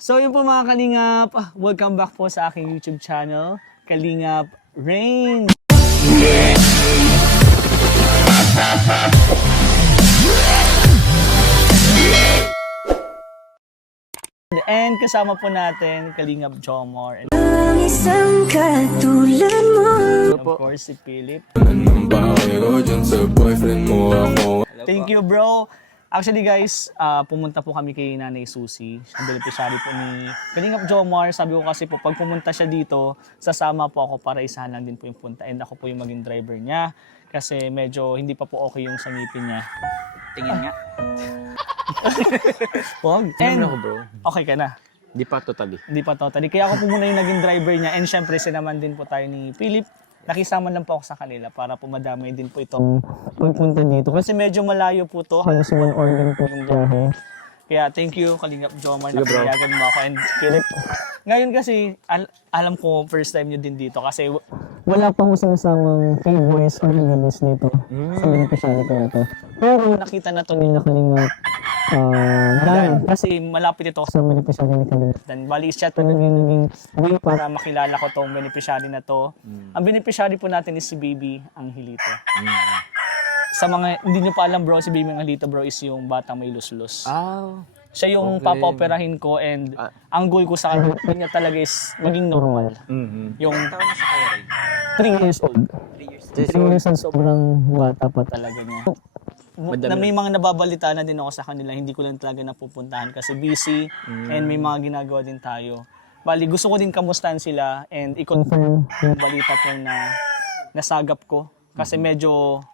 So yun po mga Kalingap, welcome back po sa aking YouTube channel, Kalingap Rain. And kasama po natin Kalingap Jomar and Isang katulad mo. of course si Philip. Bago dyan sa boyfriend mo ako. Thank you bro. Actually guys, pumunta po kami kay Nanay Susie. Ang beneficiary po ni Kalingap Jomar. Sabi ko kasi po, pag pumunta siya dito, sasama po ako para isahan lang din po yung punta. And ako po yung maging driver niya. Kasi medyo hindi pa po okay yung sangipin niya. Tingin nga. Wag. Ano And ako bro? okay ka na. Di pa totally. Hindi pa totally. Kaya ako po muna yung naging driver niya. And syempre, sinaman din po tayo ni Philip. Nakisama lang po ako sa kanila para po madamay din po itong pagpunta dito. Kasi medyo malayo po to. Halos 1 hour lang po yung biyahe. Kaya thank you, Kalingap Jomar, na pinayagan mo ako. And Philip, ngayon kasi, alam ko first time nyo din dito. Kasi wala pa ko sinasamang K-Boys or Lilis dito. Sa beneficiary ko na to. Pero nakita na to nila Kalingap. Dan, kasi malapit ito sa beneficiary ni Kalingap Dan. Bali, siya talaga yung naging way para makilala ko tong beneficiary na to. Ang beneficiary po natin is si Baby Angelito. Sa mga hindi nyo pa alam bro, si Baby Angelito bro is yung batang may luslus. Siya yung papaoperahin ko and ang goal ko sa kanya talaga is maging normal. Yung Taon na siya kaya rin. 3 years old. 3 years old, sobrang bata pa talaga niya. Na may mga nababalita na din ako sa kanila, hindi ko lang talaga napupuntahan kasi busy and may mga ginagawa din tayo. Bali, gusto ko din kamustahan sila and i-confirm yung balita po na nasagap ko kasi medyo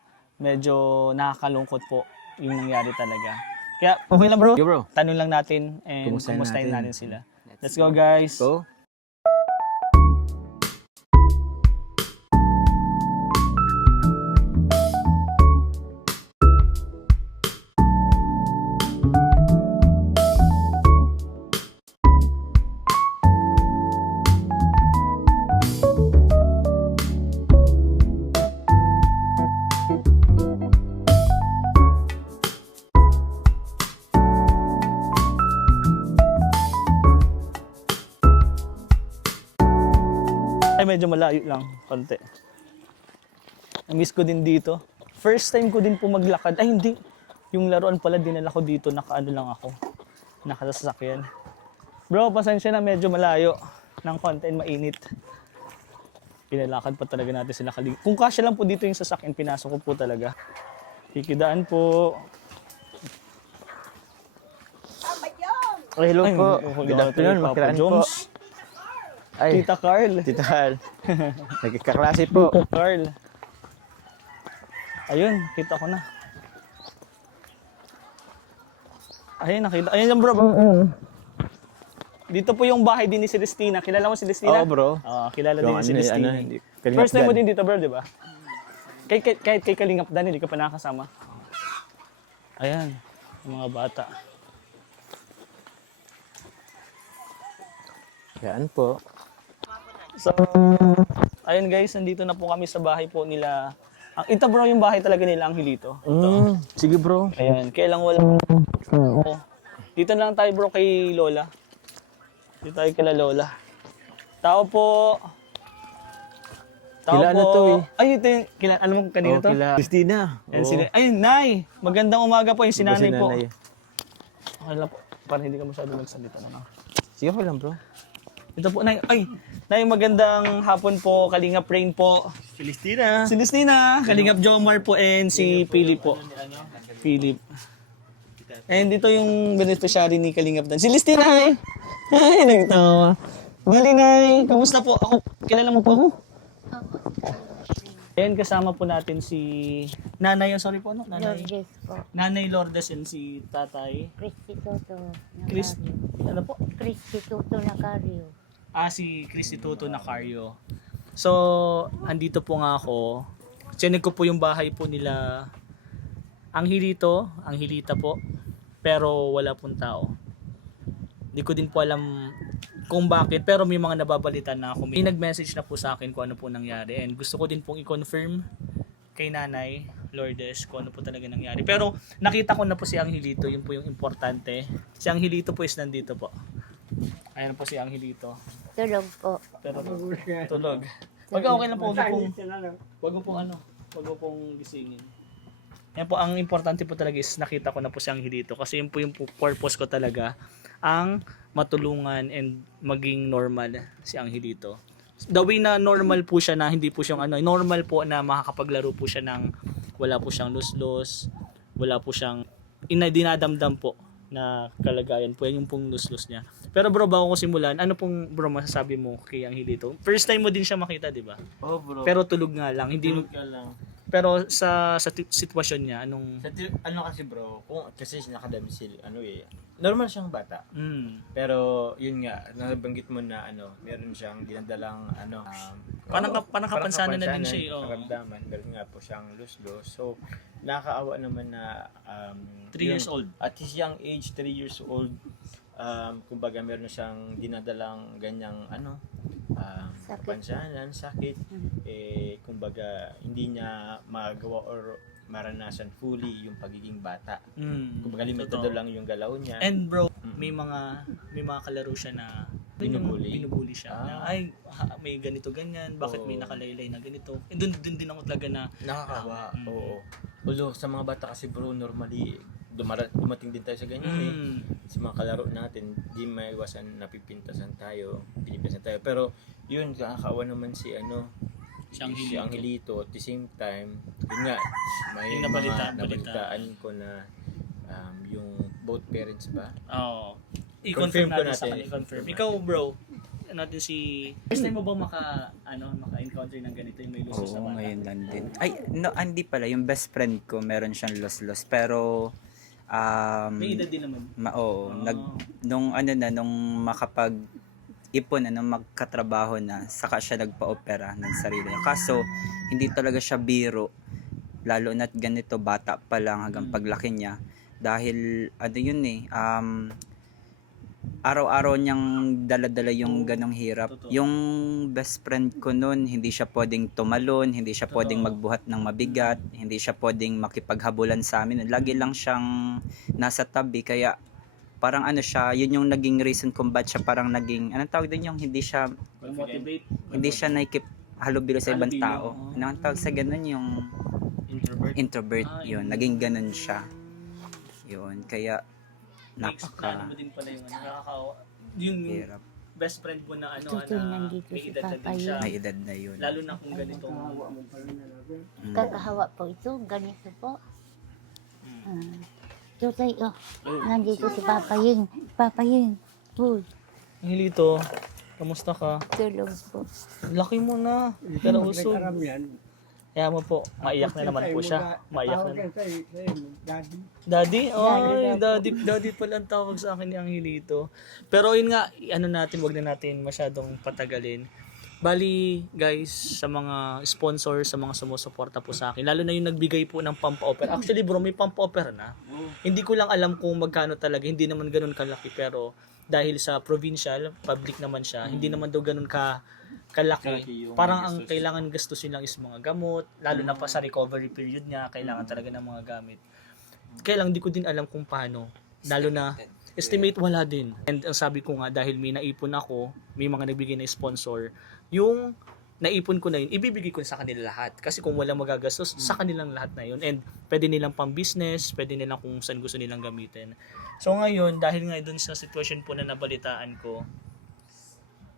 nakakalungkot po yung nangyari talaga. Kaya okay lang bro, Yo bro. tanong lang natin and kumustahin natin sila. Let's go guys! Go. Ay, medyo malayo lang, konti. Na-miss ko din dito. First time ko din po maglakad. Ay, hindi. Yung laruan pala, dinala ko dito. Nakaano lang ako. Nakasasakyan. Bro, pasensya na. Medyo malayo. Ng konti and mainit. Pinalakad pa talaga natin sila kalig. Kung kasya lang po dito yung sasakyan, pinasok ko po talaga. Kikidaan po. Ay, hello Ay, po. okay, Good afternoon, Papa makiraan po. Joms. Ay, Tita Carl. Tita Carl. Nagkakaklase po. Tita Carl. Ayun, kita ko na. Ayun, nakita. Ayun lang bro. Dito po yung bahay din ni Celestina. Kilala mo si Celestina? Oo bro. Kilala din ni Celestina. Kalingap First time mo Dan. din dito bro, di ba? Kahit kay Kalingap Dan, hindi ka pa nakakasama. Ayan, yung mga bata. Yan po. So, ayun guys, nandito na po kami sa bahay po nila. Ito bro, yung bahay talaga nila, Angelito. Sige bro. Ayan, kailang walang... Dito na lang tayo bro kay Lola. Dito tayo kay Lola. Tao po. Kilala to eh. Ay, ito yung... Alam mo kanina to? Christina. Ayan, sila. Ayun, Nay! Magandang umaga po yung sinanay po. Sinanay. Okay lang po. Para hindi ka masyado magsalita na. Sige po lang bro. Ito po, Nay. Ay! Nay, magandang hapon po. Kalingap Rain po. Celestina. Celestina, Kalingap Jomar po, and si Philip po. Philip. And dito yung beneficiary ni Kalingap Dan. Celestina, hi! Hi, nagtawa. Bali, Nay. Kamusta po? Ako, kilala mo po ako? And kasama po natin si Nanay, sorry po, no? Nanay, Lourdes po. Nanay Lourdes and si Tatay. Christy Toto Chris, Nacario. ano po? Christy Toto Nacario. Si Christy Toto Nacario. So, andito po nga ako. Chinek ko po yung bahay po nila Angelito, Angelita po. Pero wala pong tao. Hindi ko din po alam kung bakit, pero may mga nababalita na ako. May nag-message na po sa akin kung ano po nangyari. And gusto ko din pong i-confirm kay Nanay Lourdes kung ano po talaga nangyari. Pero nakita ko na po si Angelito, yun po yung importante. Si Angelito po is nandito po. Ayan po si Angelito. Tulog po. Pero tulog. Pag okay lang po, wag mo pong gisingin. Yan po, ang importante po talaga is nakita ko na po si Angelito kasi yun po yung purpose ko talaga, ang matulungan and maging normal si Angelito. The way na normal po siya na hindi po siyang normal po na makakapaglaro po siya ng wala po siyang lus-lus, wala po siyang dinadamdam po na kalagayan po, yan yung pong lus-lus niya. Pero bro, bago ko simulan, ano pong bro masasabi mo kay Angelito? First time mo din siya makita, di ba? Oh, bro. Pero tulog nga lang, hindi tulog ka lang. pero sa sitwasyon niya, anong Ano kasi bro, kasi nakadami sila, normal siyang bata. Pero yun nga, nabanggit mo na meron siyang dinadalang parang kapansanan na din siya, oh. Karamdaman, meron nga po siyang lus-lus. So, nakakaawa naman na 3 years old. At his young age, 3 years old, kumbaga meron na siyang dinadalang ganyang Sakit. kapansanan, sakit. Kumbaga hindi niya magawa or maranasan fully yung pagiging bata. Kumbaga limitado lang yung galaw niya. And bro, may mga kalaro siya na binubuli siya. Na, may ganito ganyan, bakit may nakalaylay na ganito. And doon din ako talaga na Nakakawa, oo. Although sa mga bata kasi bro, normally dumating din tayo sa ganyan sa mga kalaro natin, di maiwasan napipintasan tayo, pinipisan tayo. Pero yun, nakakaawa naman si si Angelito. At the same time, yun nga, may Yung mga nabalitaan nabalitaan ko na yung both parents ba? Oo. Confirm I-confirm ko natin sa natin. kanila, confirm. Ikaw bro, natin si first time mo ba maka-encounter ng ganito yung may lusos Oo, na bata? ngayon lang din. Ay, no, hindi pala. Yung best friend ko, meron siyang los-los. Pero, May edad din naman. oo, nung makapag ipon, magkatrabaho na, saka siya nagpa-opera ng sarili niya. Kaso, hindi talaga siya biro. Lalo na't ganito, bata pa lang hanggang paglaki niya. Dahil, araw-araw niyang dala-dala yung ganong hirap. Totoo. Yung best friend ko noon, hindi siya pwedeng tumalon, hindi siya pwedeng magbuhat ng mabigat, hindi siya pwedeng makipaghabulan sa amin. Lagi lang siyang nasa tabi, kaya parang siya, yun yung naging reason kung ba't siya parang naging, anong tawag din yung hindi siya nakikiphalubilo sa ibang Halubilo, tao. Anong tawag sa ganun yung introvert yun, naging ganun siya. Yun, kaya Na-explain mo din pala yung nakakaawa. Yung hirap. best friend mo na Totoo, nandito may si edad na Papa din siya. May edad na yun. Lalo na kung ganitong Kakahawa po ito. Ganito po. Tutay, nandito si Papa Ying. Papa Ying. Uy, Angelito, kamusta ka? tulog po. Laki mo na. Pero usog. Kaya mo po, maiyak na naman po siya. Maiyak na naman. Daddy? Ay, daddy pala ang tawag sa akin ni Angelito. Pero yun nga, wag na natin masyadong patagalin. Bali, guys, sa mga sponsor, sa mga sumusuporta po sa akin, lalo na yung nagbigay po ng pampa-opera. Actually bro, may pampa-opera na. Hindi ko lang alam kung magkano talaga, hindi naman ganun kalaki, pero dahil sa provincial, public naman siya, hindi naman daw ganun kalaki. Parang ang kailangan gastusin lang is mga gamot, lalo na pa sa recovery period niya, kailangan talaga ng mga gamit. Kaya lang, di ko din alam kung paano. Lalo na, estimate wala din. And ang sabi ko nga, dahil may naipon ako, may mga nagbigay na sponsor, yung naipon ko na yun, ibibigay ko sa kanila lahat. Kasi kung wala magagastos, sa kanilang lahat na yun. And pwede nilang pang business, pwede nilang kung saan gusto nilang gamitin. So ngayon, dahil nga dun sa sitwasyon po na nabalitaan ko,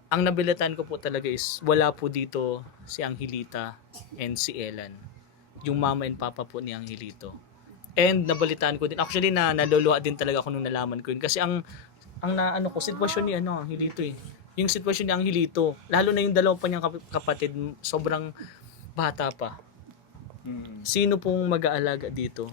ang nabalitaan ko po talaga is wala po dito si Angelita and si Ellen. Yung mama and papa po ni Angelito. And nabalitaan ko din, actually naluluha din talaga ako nung nalaman ko yun. Kasi ang sitwasyon ni Angelito yung sitwasyon ni Angelito, lalo na yung dalawa pa niyang kapatid, sobrang bata pa. Sino pong mag-aalaga dito?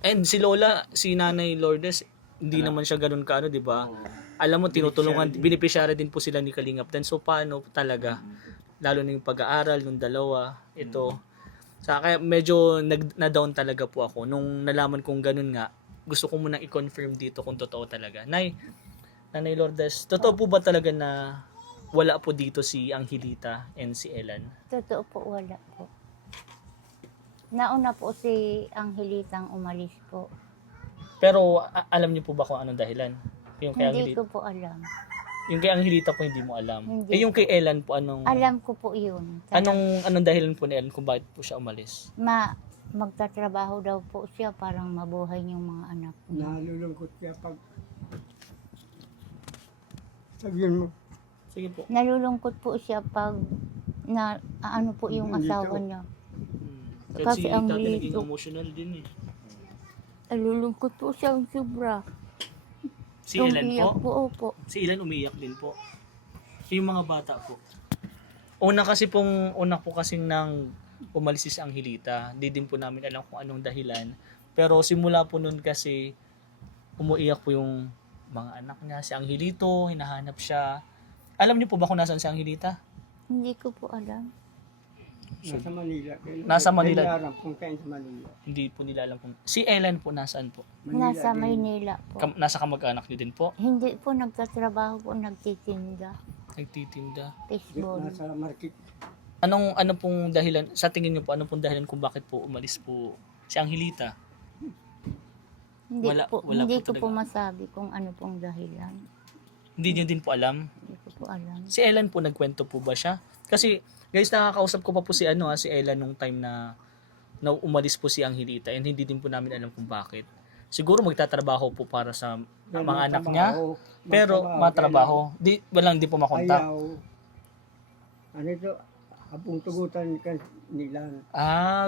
And si Lola, si Nanay Lourdes, hindi naman siya ganun di ba? Alam mo, tinutulungan, binipisyara din po sila ni Kalingap. Then so paano talaga? Lalo na yung pag-aaral, yung dalawa, ito. Kaya medyo na-down talaga po ako. Nung nalaman kong ganun nga, gusto ko munang i-confirm dito kung totoo talaga. Nanay Lourdes, totoo po ba talaga na wala po dito si Angelita and si Ellen? Totoo po, wala po. Nauna po si Angelitang umalis po. Pero alam niyo po ba kung anong dahilan? Yung kay Hindi Angelita. ko po alam. Yung kay Angelita po hindi mo alam. Hindi Eh yung kay Ellen po anong Alam ko po yun. Sana anong dahilan po ni Ellen kung bakit po siya umalis? magtatrabaho daw po siya parang mabuhay yung mga anak niya. Nalulungkot siya pag sabihin mo, Sige po. Nalulungkot po siya pag na ano po yung Dito. asawa niya. Kasi Kasi ang tatay naging lito. emotional din eh. Nalulungkot po siya ang sobra. Si Ellen Umiyak po. Opo. Si Ellen umiyak din po. Yung mga bata po. Una po kasing nang umalis si Angelita. Di din po namin alam kung anong dahilan. Pero simula po nun kasi umuiyak po yung mga anak niya. Si Angelito, hinahanap siya. Alam niyo po ba kung nasaan si Angelita? Hindi ko po alam. nasa Manila. Nasa Manila. Kaya alam kung kain sa Manila. Hindi po nila alam kung... Si Ellen po nasaan po? Nasa din. Maynila po. Nasa kamag-anak niyo din po? Hindi po nagtatrabaho po, nagtitinda. Nagtitinda. Fishball. Nasa market. Ano pong dahilan, sa tingin niyo po, ano pong dahilan kung bakit po umalis po si Angelita? Hindi Wala- ko po, wala hindi po ko po talaga. masabi kung ano pong dahilan. Hindi niyo din po alam? Hindi ko po alam. Si Ellen po, nagkwento po ba siya? Kasi, guys, nakakausap ko pa po si Ellen nung time na umalis po si Angelita and hindi din po namin alam kung bakit. Siguro magtatrabaho po para sa mga anak niya, pero matrabaho. Di po makontak. Ayaw. Ano ito? Apong tugutan ka nila.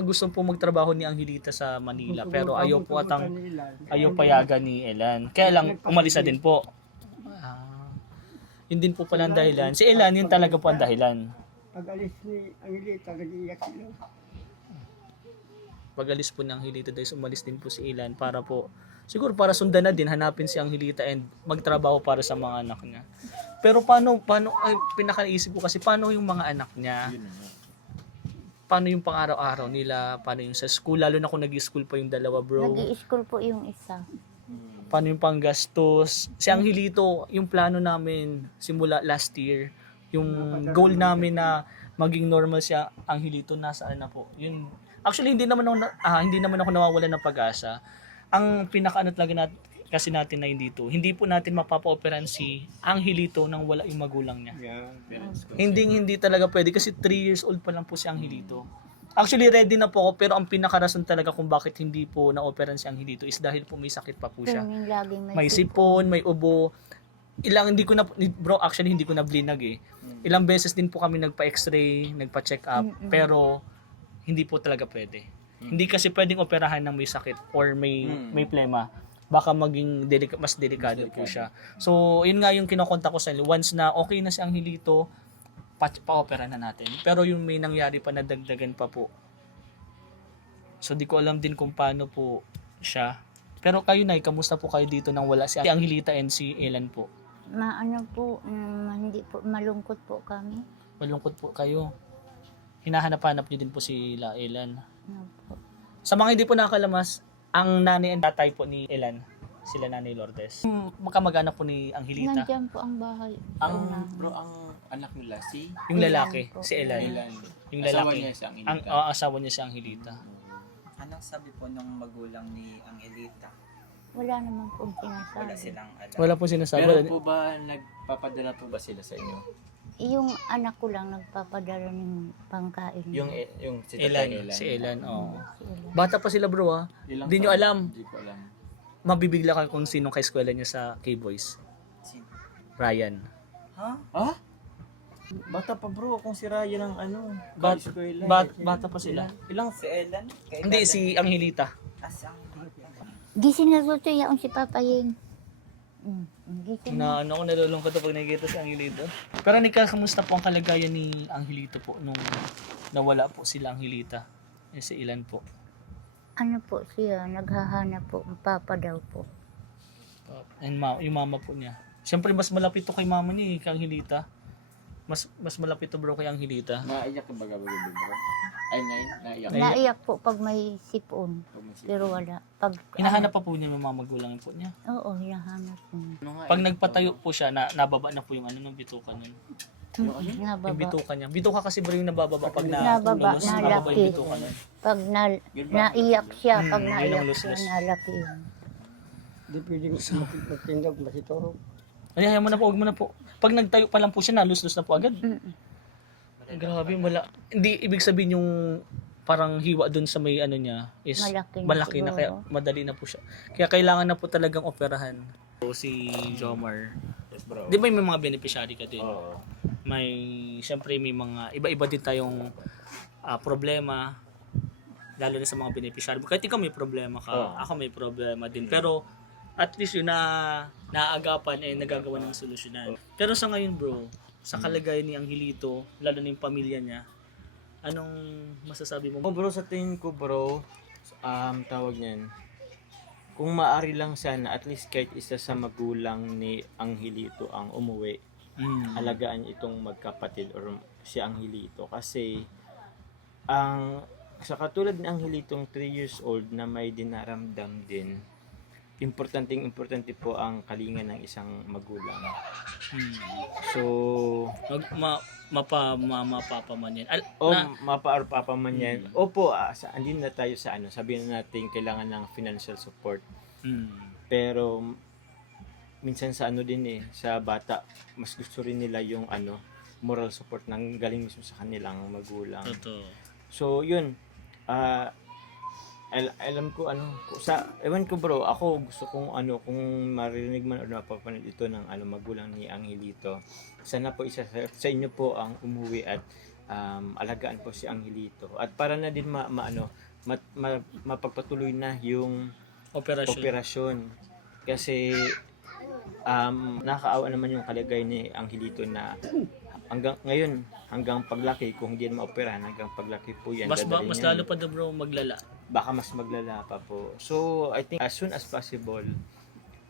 Gusto po magtrabaho ni Angelita sa Manila, pero ayaw po atang ayaw Ayaw payagan ni Ellen. Kaya lang, umalis na din po. Yun din po pala ang dahilan. Si Ellen, yun talaga po ang dahilan. Pag alis ni Angelita, nag-iiyak sila. Pag alis po ng Angelita, guys, umalis din po si Ellen para po, siguro para sundan na din, hanapin si Angelita and magtrabaho para sa mga anak niya. Pero paano, pinakaisip ko kasi, paano yung mga anak niya? Paano yung pang-araw-araw nila? Paano yung sa school? Lalo na kung nag-school pa yung dalawa, bro. Nag-i-school po yung isa. Paano yung panggastos? Si Angelito, yung plano namin simula last year, yung goal namin na maging normal siya, Angelito, nasaan na po? Yun. Actually, hindi naman ako nawawalan ng pag-asa. Ang pinakaano talaga kasi natin na hindi po natin mapapa-operan si Angelito nang wala yung magulang niya. Hindi talaga pwede kasi 3 years old pa lang po si Angelito. Actually, ready na po ako, pero ang pinakarason talaga kung bakit hindi po na-operan si Angelito is dahil po may sakit pa po siya. Pero yung laging May sipon, may ubo. Actually hindi ko na blinag eh. Ilang beses din po kami nagpa-x-ray, nagpa-check up, pero hindi po talaga pwede. Hindi kasi pwedeng operahan ng may sakit or may plema. Baka maging mas delikado po siya. So, yun nga yung kinokontak ko sa inyo. Once na okay na si Angelito, pa-opera na natin. Pero yung may nangyari pa na dagdagan pa po. So, di ko alam din kung paano po siya. Pero kayo, Nay, kamusta po kayo dito nang wala si Angelita and si Ellen po? Hindi po, malungkot po kami. Malungkot po kayo. Hinahanap-hanap niyo din po si Ellen. Ano po. Sa mga hindi po nakakalamas, ang nanay and tatay po ni Ellen, sila Nanay Lourdes. Makamag-anak po ni Angelita. Nandiyan po ang bahay. Bro, ang anak nila si Yung lalaki, Ellen po. si Ellen. Ellen. Yung Asawa lalaki. niya si Angelita. Ang asawa niya si Angelita. Anong sabi po nung magulang ni Angelita? Wala naman po sinasabi. Wala silang alam. Wala po sinasabi. Meron po ba, nagpapadala po ba sila sa inyo? Yung anak ko lang nagpapadala ng pangkain. Yung si Tatay Ellen, si Ellen, oo. Si Ellen. Bata pa sila bro Ilang Hindi nyo taon? alam. Hindi ko alam. Mabibigla kayo kung sinong kaeskwela niya sa K-Boys. Sino? Ryan. Ha? Bata pa bro, kung si Ryan ang Bata pa sila. Ilang Si Ellen? Hindi, si Angelita. Asang Gising na luto yaon si Papa Ying. Gising na. Ako nalulungkot pag nakikita si Angelito. Pero Nika, kamusta po ang kalagayan ni Angelito po nung nawala po sila Angelita? Si Ilan po. Ano po siya, naghahanap po, Papa daw po. And yung mama po niya. Siyempre mas malapit to kay mama niya kay Angelita. Mas malapit to bro kay Angelita. naiyak ka ba bro? Ay, naiyak. Naiyak po pag may sipon, Pag may sipon. pero wala. Pag, Hinahanap pa po niya yung mga magulang po niya. Oo, hinahanap po. Pag nagpatayo po siya, nababa na po yung ng bituka nun. Yung Nababa. bituka niya. Bituka kasi bro yung nabababa pag Nababa, nababa nalaki. yung bituka nun. Pag naiyak siya, pag yun ang naiyak siya, luslus. nalaki yun. Di pwedeng magtindog, masitoro. Ay, ayaw mo na po, huwag mo na po. Pag nagtayo pa lang po siya, nalus-lus na po agad. Ay, grabe, wala. Hindi ibig sabihin yung parang hiwa dun sa may ano niya is Malaki na na kaya siguro. madali na po siya. Kaya kailangan na po talagang operahan. So, si Jomar, Yes, bro. di ba may mga beneficiary ka din? Oo. May, syempre may mga, iba-iba din tayong problema, lalo na sa mga beneficiary. Kahit ikaw may problema ka, Oo. ako may problema din. Pero, at least yun na naaagapan nagagawa ng solusyonan. Pero sa ngayon bro, sa kalagayan ni Angelito, lalo na yung pamilya niya, anong masasabi mo? Oh, bro, sa tingin ko, bro, tawag niyan, kung maaari lang sana, at least kahit isa sa magulang ni Angelito ang umuwi, alagaan itong magkapatid or si Angelito. Kasi, sa katulad ni Angelitong 3 years old na may dinaramdam din, importante po ang kalinga ng isang magulang. So, Mapapaman yan. o mapa or papa man yan. Opo, andin na tayo sa sabihin na natin kailangan ng financial support. Pero minsan sa din sa bata, mas gusto rin nila yung moral support ng galing mismo sa kanilang magulang. Totoo. So, yun. Alam ko ewan ko bro, ako gusto kong kung maririnig man o napapanood ito ng magulang ni Angelito, sana po isa sa inyo po ang umuwi at alagaan po si Angelito at para na din mapagpatuloy na yung operasyon kasi nakakaawa naman yung kalagayan ni Angelito na hanggang paglaki, kung hindi na maoperahan, hanggang paglaki po yan. Mas dadalhin mas yan. lalo pa daw bro maglala. Baka mas maglala pa po. So, I think as soon as possible,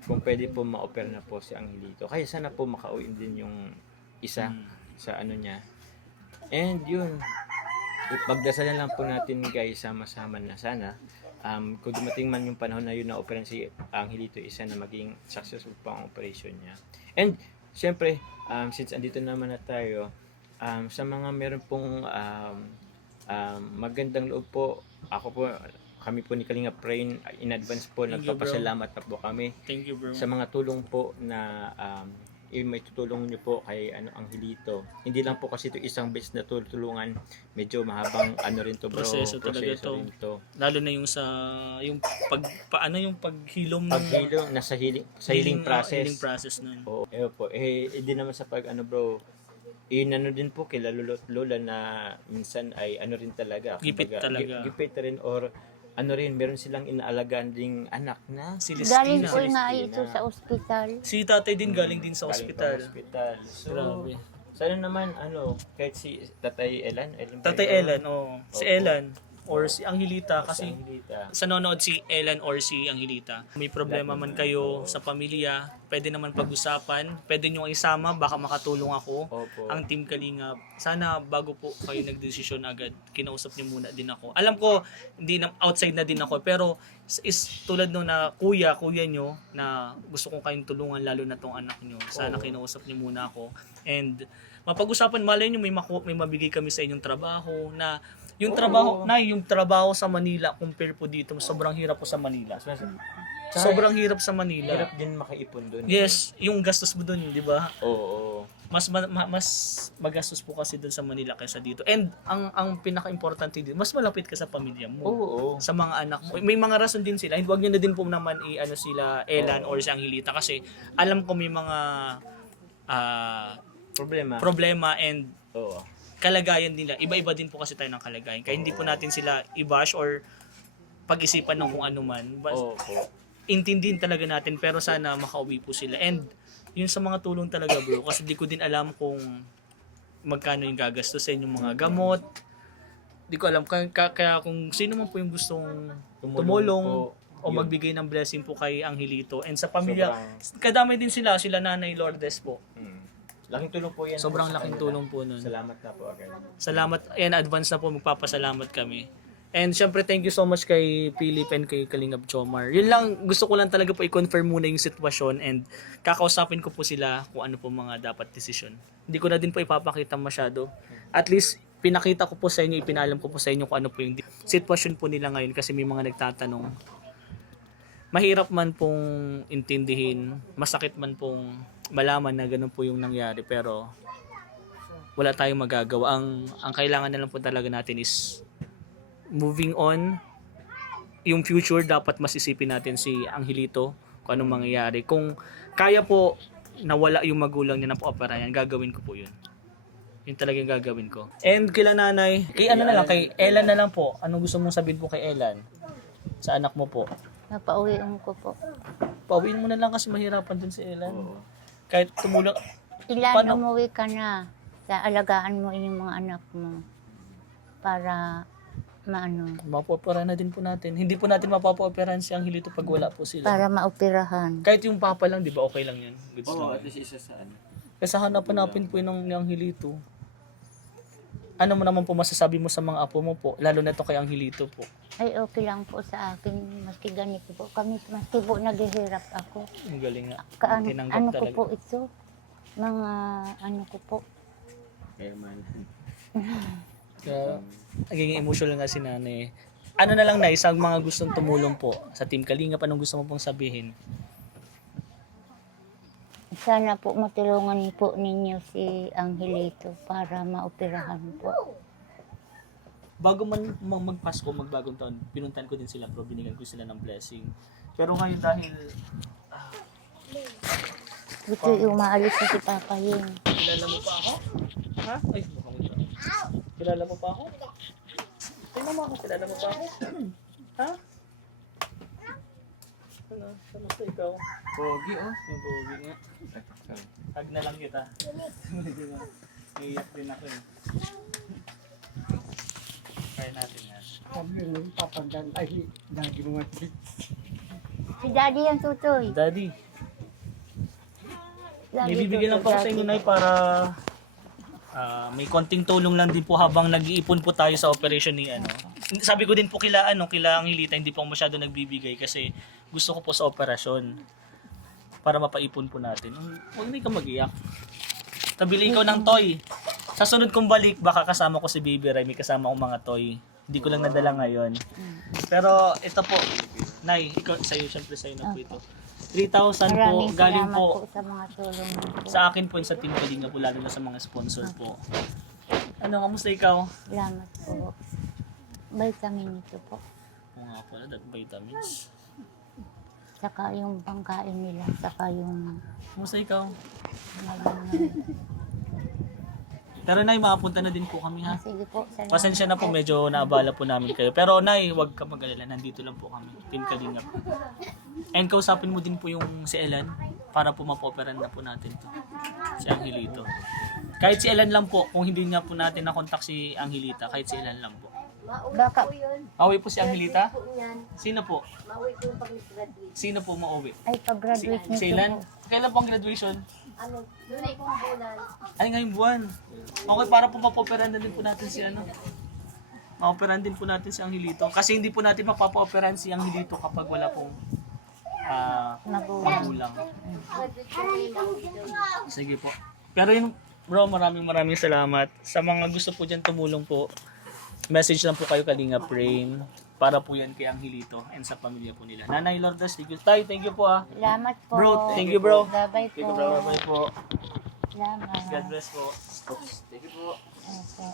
kung pwede po ma-opera na po si Angelito. Kaya sana po makauwi din yung isa sa niya. And yun, pagdasalan lang po natin guys, sama-sama na sana. Kung dumating man yung panahon na yun na opera si Angelito, isa na maging successful po ang operation niya. And syempre, since andito naman na tayo, sa mga meron pong magandang loob po, kami po ni Kalinga Prain in advance po, Thank you, nagpapasalamat na po kami Thank you bro. sa mga tulong po na may tutulong niyo po kay Angelito. Hindi lang po kasi ito isang beses na tulungan, medyo mahabang rin to bro, Proseso talaga rin to. Lalo na yung yung yung paghilom ng Paghilong nasa healing process. healing process nun. Oo, po. Hindi naman sa bro, din po kay lola na minsan ay rin talaga. Gipit talaga. Gipit rin or meron silang inaalagaan ding anak na Si Galing Listina. po nga Celestina. ito sa ospital. Si tatay din galing din sa galing ospital. pang ospital. So, Grabe. sana naman kahit si Tatay Elan ba Tatay yun? Ellen, si Opo. Ellen or si Angelita Si kasi Angelita. sa nanonood si Ellen or si Angelita. May problema man kayo sa pamilya, pwede naman pag-usapan, pwede nyo isama, baka makatulong ako. Opo. Ang Team Kalingap. Sana bago po kayo nagdesisyon agad, kinausap niyo muna din ako. Alam ko, hindi na, outside na din ako, pero is tulad no na kuya nyo na gusto kong kayong tulungan, lalo na tong anak nyo. Sana kinausap niyo muna ako. And mapag-usapan, malay nyo, may mabigay kami sa inyong trabaho na yung trabaho sa Manila compare po dito, sobrang hirap po sa Manila. Sobrang hirap sa Manila. Hirap din makaipon doon. Yes, yung gastos mo doon, di ba? Oo. Mas magastos po kasi doon sa Manila kaysa dito. And ang pinaka-importante dito, mas malapit ka sa pamilya mo. Oo. Sa mga anak mo. May mga rason din sila. Huwag niyo na din po naman sila Elan or si Angelita kasi alam ko may mga problema and Oo. kalagayan nila. Iba-iba din po kasi tayo ng kalagayan. Kaya hindi po natin sila i-bash or pag-isipan ng kung ano man. Oo. Intindihin talaga natin pero sana makauwi po sila. And yun sa mga tulong talaga bro, kasi di ko din alam kung magkano yung gagastos sa inyong mga gamot. Di ko alam. Kaya kung sino man po yung gustong tumulong o magbigay ng blessing po kay Angelito. And sa pamilya, kadamay din sila Nanay Lourdes po. Laking tulong po yan. Sobrang laking tulong po nun. Salamat na po agad. Salamat, advance na po, magpapasalamat kami. And syempre, thank you so much kay Philip and kay Kalingap Jomar. Yun lang, gusto ko lang talaga po i-confirm muna yung sitwasyon and kakausapin ko po sila kung ano po mga dapat desisyon. Hindi ko na din po ipapakita masyado. At least, pinakita ko po sa inyo, ipinalam ko po sa inyo kung ano po yung sitwasyon po nila ngayon kasi may mga nagtatanong. mahirap man pong intindihin, masakit man pong malaman na ganun po yung nangyari, pero wala tayong magagawa. Ang kailangan na lang po talaga natin is moving on. Yung future, dapat masisipin natin si Angelito kung anong mangyayari. Kung kaya po nawala yung magulang niya ng opera yan, gagawin ko po yun. Yun talaga yung gagawin ko. And kila nanay, kay ano na lang, kay Elan na lang po. Anong gusto mong sabihin po kay Elan? Sa anak mo po. Napauwiin ko po. Pauwiin mo na lang kasi mahirapan din si Elan. Kahit tumulong. Ilan Paano? umuwi ka na. Sa alagaan mo yung mga anak mo. Para maano. Mapopera na din po natin. Hindi po natin mapapa-operahan si Angelito pag wala po sila. Para maoperahan. Kahit yung papa lang, di ba okay lang yan? Goods Oo, lang. at least isa sa ano. Kasi hanap-hanapin po yun ng Angelito. Ano mo naman po masasabi mo sa mga apo mo po? Lalo na to kay Angelito po. Ay, okay lang po sa akin. Maski ganito po. Kami, maski po naghihirap ako. Ang galing nga. Ano, ano ko talaga. po ito? Mga ano ko po. Kaya man. Kaya, naging emotional nga si nanay. Ano na lang na, isang mga gustong tumulong po sa Team Kalingap, anong gusto mo pong sabihin? Sana po matulungan po ninyo si Angelito para maoperahan po. Bago man magpasko, magbagong taon, pinuntan ko din sila, pero binigyan ko sila ng blessing. Pero ngayon dahil Gusto yung maalis na si Papa yun. kilala mo pa ako? Ha? Ay, mukhang ito. Kilala mo pa ako? Tingnan mo ako, kilala mo pa ako? Ha? Ano? Kamusta ikaw? Pogi, oh. Ang pogi nga. Hag na lang kita. Iiyak din ako eh. Kaya natin yan. Sabi nung papagdan, ay, lagi mo Si Daddy yan, Tutoy. Daddy, Lagi may bibigyan lang po ako sa inyo, Nay, para may konting tulong lang din po habang nag-iipon po tayo sa operation ni ano. Sabi ko din po kila Angelita, hindi po ako masyado nagbibigay kasi gusto ko po sa operasyon para mapaipon po natin. Huwag na ikaw mag-iyak. Tabili ikaw ng toy. Sa sunod kong balik, baka kasama ko si Baby Ray, may kasama akong mga toy. Hindi ko lang nadala ngayon. Pero ito po, Nay, ikaw, sa'yo, syempre sa'yo na po ito. 3,000 po, Maraming galing salamat po sa mga tulong niyo po. sa akin po sa Team Kalinga po, lalo na sa mga sponsor po. Ano, kamusta ikaw? Salamat po. Vitamin ito po. Oo nga pala, that vitamins. Saka yung pangkain nila. Saka yung Kamusta ikaw? mga Pero Nay, makapunta na din po kami ha. Sige po. Salamat. Pasensya na po, medyo naabala po namin kayo. Pero Nay, huwag ka mag-alala, nandito lang po kami. Team Kalinga po. And kausapin mo din po yung si Elan para po mapoperan na po natin to. Si Angelito. Kahit si Elan lang po, kung hindi nga po natin nakontak si Angelita, kahit si Elan lang po. Baka, Mauwi po si Angelita? Sino po? Sino po mauwi? ay pag-graduate nito Si Elan? po. Kailan po ang graduation? Ay, ngayong buwan. Okay, para po mapoperan na din po natin si ano. Maoperahan din po natin si Angelito. Kasi hindi po natin mapapa-operahan si Angelito kapag wala pong magulang. Sige po. Pero yun, bro, maraming salamat. Sa mga gusto po dyan tumulong po, message lang po kayo Kalinga Brain para po yan kay Angelito and sa pamilya po nila. Nanay Lourdes, thank you. Tay, thank you po ah. Salamat po. Bro, thank you bro. Bye-bye Thank po. you bro. Bye po. Salamat. God bless po. Thank you po. Opo.